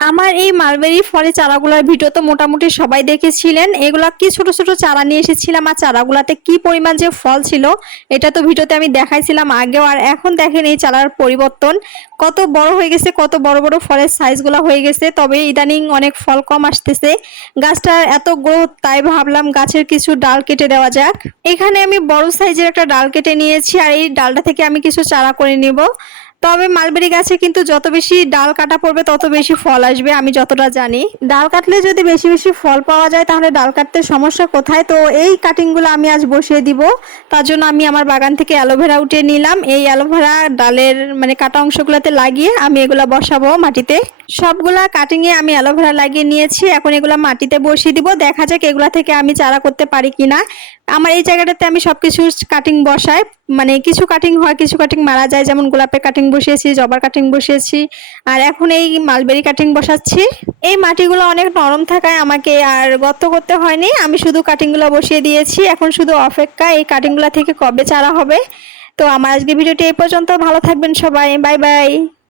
আমার এই মালবেরি ফলের চারাগুলোর ভিডিও তো মোটামুটি সবাই দেখেছিলেন। এগুলা কি ছোট ছোট চারা নিয়ে এসেছিলাম, আর চারাগুলাতে কি পরিমাণ যে ফল ছিল এটা তো ভিডিওতে আমি দেখাইছিলাম আগেও। আর এখন দেখেন এই চারার পরিবর্তন, কত বড় হয়ে গেছে, কত বড় বড় ফলের সাইজগুলো হয়ে গেছে। তবে ইদানিং অনেক ফল কম আসতেছে, গাছটার এত গ্রোথ, তাই ভাবলাম গাছের কিছু ডাল কেটে দেওয়া যাক। এখানে আমি বড় সাইজের একটা ডাল কেটে নিয়েছি, আর এই ডালটা থেকে আমি কিছু চারা করে নিব। তবে মালবেরি গাছে কিন্তু যত বেশি ডাল কাটা পড়বে তত বেশি ফল আসবে, আমি যতটা জানি। ডাল কাটলে যদি বেশি বেশি ফল পাওয়া যায় তাহলে ডাল কাটতে সমস্যা কোথায়? তো এই কাটিংগুলো আমি আজ বসিয়ে দিব। তার জন্য আমি আমার বাগান থেকে অ্যালোভেরা উঠিয়ে নিলাম। এই অ্যালোভেরা ডালের মানে কাটা অংশগুলোতে লাগিয়ে আমি এগুলা বসাবো মাটিতে। সবগুলা কাটিংয়ে আমি অ্যালোভেরা লাগিয়ে নিয়েছি, এখন এগুলা মাটিতে বসিয়ে দিব। দেখা যাক এগুলা থেকে আমি চারা করতে পারি কিনা। আমার এই জায়গাটাতে আমি সবকিছু কাটিং বসাই, মানে কিছু কাটিং হয় কিছু কাটিং মারা যায়, যেমন গোলাপের কাটিং বসিয়েছি, জবার কাটিং বসিয়েছি, আর এখন এই মালবেরি কাটিং বসাচ্ছি। এই মাটিগুলো অনেক নরম থাকায় আমাকে আর গর্ত করতে হয়নি, আমি শুধু কাটিংগুলো বসিয়ে দিয়েছি। এখন শুধু অপেক্ষা এই কাটিংগুলো থেকে কবে চারা হবে। তো আমার আজকে ভিডিওটি এই পর্যন্ত, ভালো থাকবেন সবাই, বাই বাই।